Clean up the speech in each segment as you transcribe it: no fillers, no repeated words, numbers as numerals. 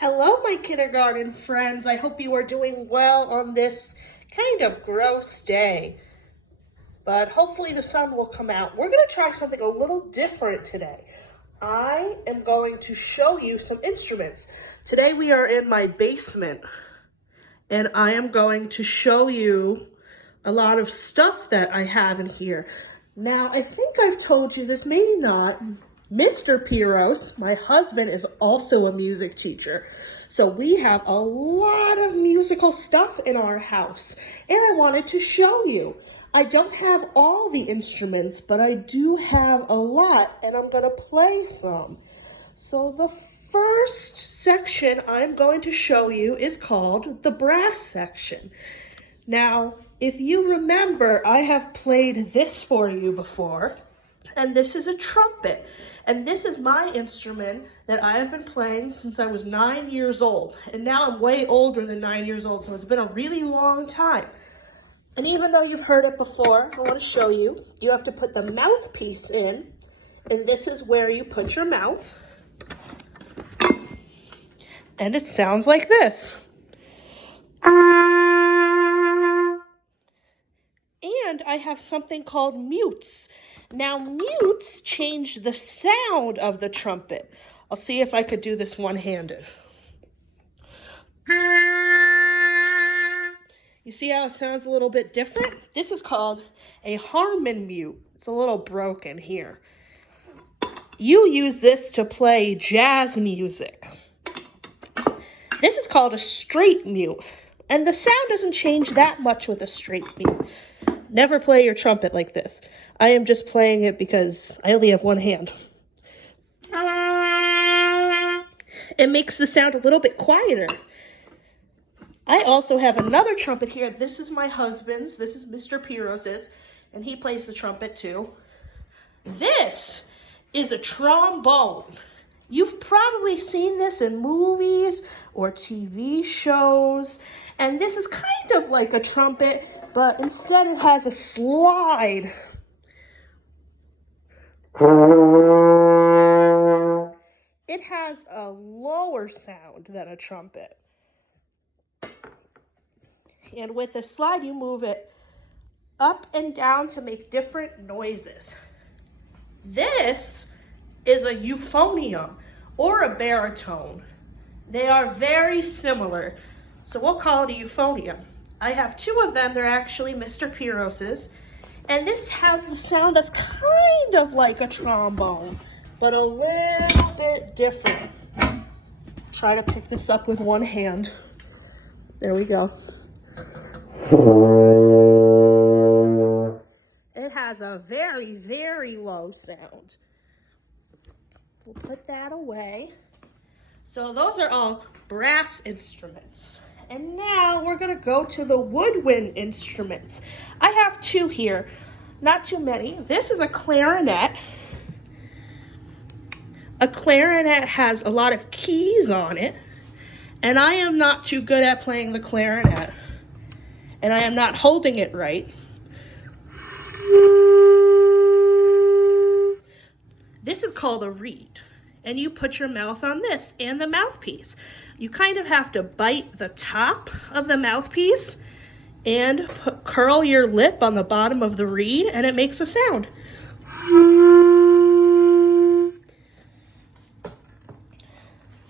Hello, my kindergarten friends. I hope you are doing well on this kind of gross day. But hopefully the sun will come out. We're going to try something a little different today. I am going to show you some instruments. Today we are in my basement, and I am going to show you a lot of stuff that I have in here. Now, I think I've told you this, maybe not. Mr. Piros, my husband, is also a music teacher. So we have a lot of musical stuff in our house, and I wanted to show you. I don't have all the instruments, but I do have a lot, and I'm going to play some. So the first section I'm going to show you is called the brass section. Now, if you remember, I have played this for you before. And this is a trumpet. And this is my instrument that I have been playing since I was 9 years old. And now I'm way older than 9 years old, so it's been a really long time. And even though you've heard it before, I want to show you. You have to put the mouthpiece in, and this is where you put your mouth. And it sounds like this. And I have something called mutes. Now, mutes change the sound of the trumpet. I'll see if I could do this one-handed. You see how it sounds a little bit different? This is called a harmon mute. It's a little broken here. You use this to play jazz music. This is called a straight mute. And the sound doesn't change that much with a straight mute. Never play your trumpet like this. I am just playing it because I only have one hand. It makes the sound a little bit quieter. I also have another trumpet here. This is my husband's. This is Mr. Piros's, and he plays the trumpet too. This is a trombone. You've probably seen this in movies or TV shows, and this is kind of like a trumpet, but instead it has a slide. It has a lower sound than a trumpet. And with a slide, you move it up and down to make different noises. This is a euphonium or a baritone. They are very similar, so we'll call it a euphonium. I have two of them. They're actually Mr. Piros's. And this has the sound that's kind of like a trombone, but a little bit different. Try to pick this up with one hand. There we go. It has a very, very low sound. We'll put that away. So those are all brass instruments. And now we're going to go to the woodwind instruments. I have two here, not too many. This is a clarinet. A clarinet has a lot of keys on it, and I am not too good at playing the clarinet, and I am not holding it right. This is called a reed, and you put your mouth on this and the mouthpiece. You kind of have to bite the top of the mouthpiece and curl your lip on the bottom of the reed, and it makes a sound.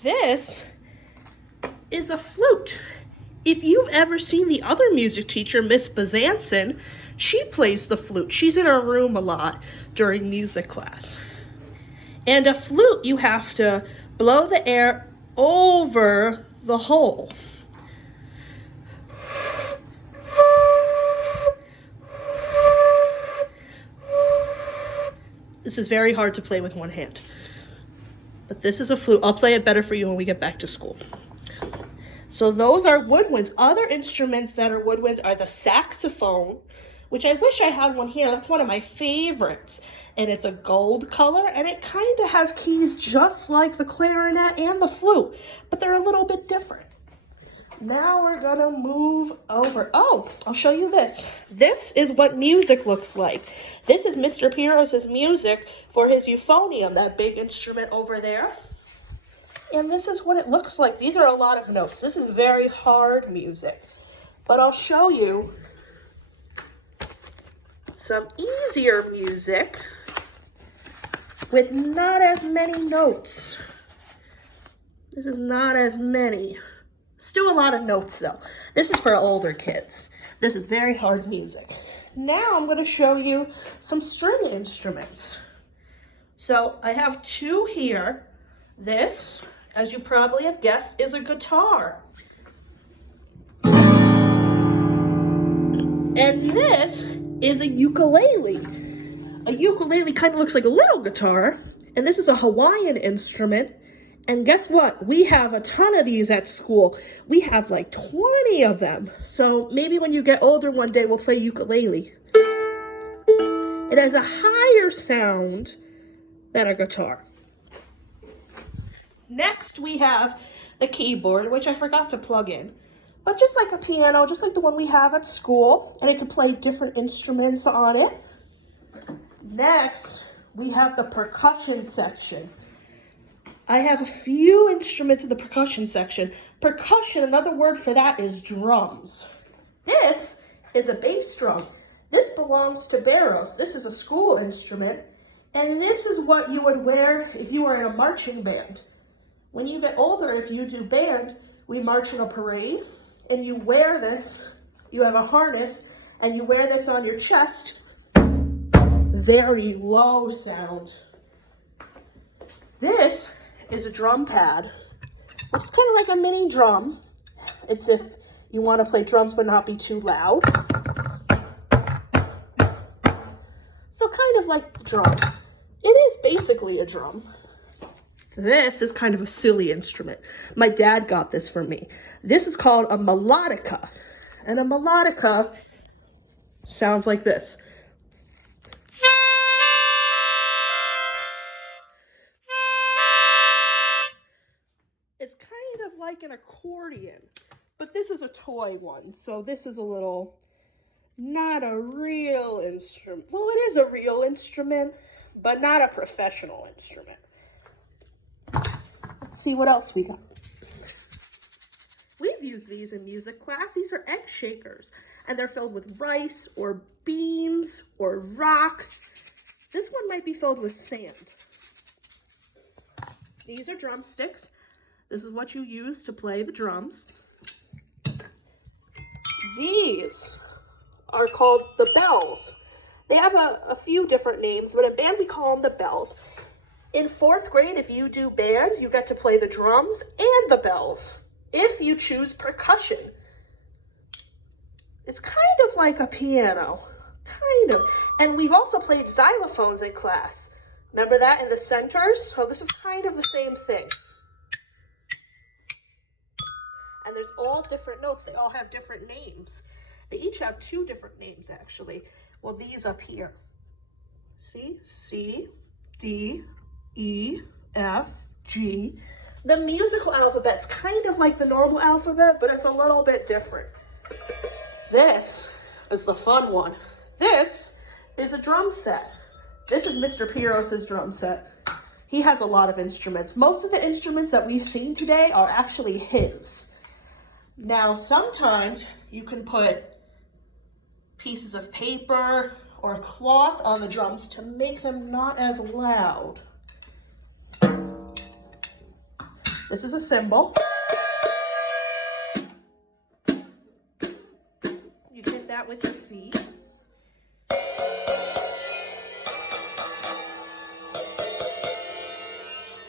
This is a flute. If you've ever seen the other music teacher, Miss Bazanson, she plays the flute. She's in her room a lot during music class. And a flute, you have to blow the air over the hole. This is very hard to play with one hand. But this is a flute. I'll play it better for you when we get back to school. So those are woodwinds. Other instruments that are woodwinds are the saxophone, which I wish I had one here. That's one of my favorites. And it's a gold color, and it kind of has keys just like the clarinet and the flute, but they're a little bit different. Now we're gonna move over. Oh, I'll show you this. This is what music looks like. This is Mr. Piros' music for his euphonium, that big instrument over there. And this is what it looks like. These are a lot of notes. This is very hard music. But I'll show you some easier music with not as many notes. This is not as many. Still a lot of notes though. This is for older kids. This is very hard music. Now I'm going to show you some string instruments. So I have two here. This, as you probably have guessed, is a guitar. And this is a ukulele. A ukulele kind of looks like a little guitar. And this is a Hawaiian instrument. And guess what? We have a ton of these at school. We have like 20 of them. So maybe when you get older one day, we'll play ukulele. It has a higher sound than a guitar. Next, we have the keyboard, which I forgot to plug in. But just like a piano, just like the one we have at school, and it can play different instruments on it. Next, we have the percussion section. I have a few instruments in the percussion section. Percussion, another word for that is drums. This is a bass drum. This belongs to Piros. This is a school instrument. And this is what you would wear if you were in a marching band. When you get older, if you do band, we march in a parade. And you wear this, you have a harness, and you wear this on your chest. Very low sound. This is a drum pad. It's kind of like a mini drum. It's if you want to play drums but not be too loud. So kind of like the drum. It is basically a drum. This is kind of a silly instrument. My dad got this for me. This is called a melodica. And a melodica sounds like this. It's kind of like an accordion, but this is a toy one. So this is a little, not a real instrument. Well, it is a real instrument, but not a professional instrument. Let's see what else we got. We've used these in music class. These are egg shakers, and they're filled with rice or beans or rocks. This one might be filled with sand. These are drumsticks. This is what you use to play the drums. These are called the bells. They have a few different names, but in band we call them the bells. In 4th grade, if you do band, you get to play the drums and the bells, if you choose percussion. It's kind of like a piano, kind of. And we've also played xylophones in class. Remember that in the centers? So this is kind of the same thing. And there's all different notes. They all have different names. They each have 2 different names, actually. Well, these up here. See? C, D, E, F, G. The musical alphabet's kind of like the normal alphabet, but it's a little bit different. This is the fun one. This is a drum set. This is Mr. Piros' drum set. He has a lot of instruments. Most of the instruments that we've seen today are actually his. Now, sometimes you can put pieces of paper or cloth on the drums to make them not as loud. This is a cymbal. You hit that with your feet.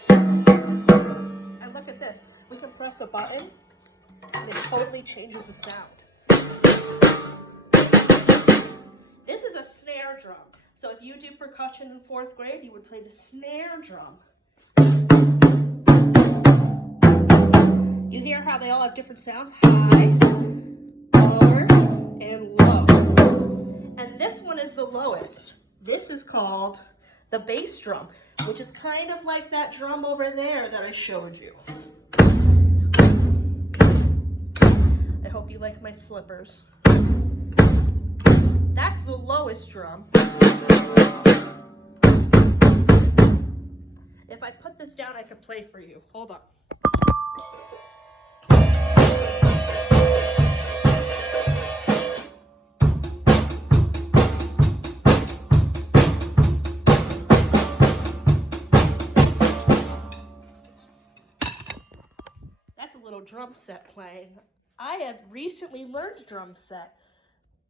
And look at this. We can press a button and it totally changes the sound. This is a snare drum. So if you do percussion in 4th grade, you would play the snare drum. You hear how they all have different sounds? High, lower, and low. And this one is the lowest. This is called the bass drum, which is kind of like that drum over there that I showed you. I hope you like my slippers. That's the lowest drum. If I put this down, I could play for you. Hold on. little drum set playing. I have recently learned drum set.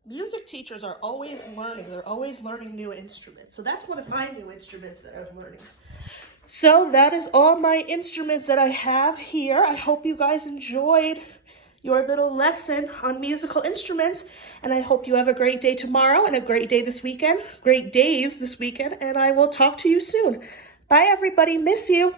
Music teachers are always learning. They're always learning new instruments. So that's one of my new instruments that I'm learning. So that is all my instruments that I have here. I hope you guys enjoyed your little lesson on musical instruments, and I hope you have a great day tomorrow and a great day this weekend, great days this weekend, and I will talk to you soon. Bye everybody, miss you.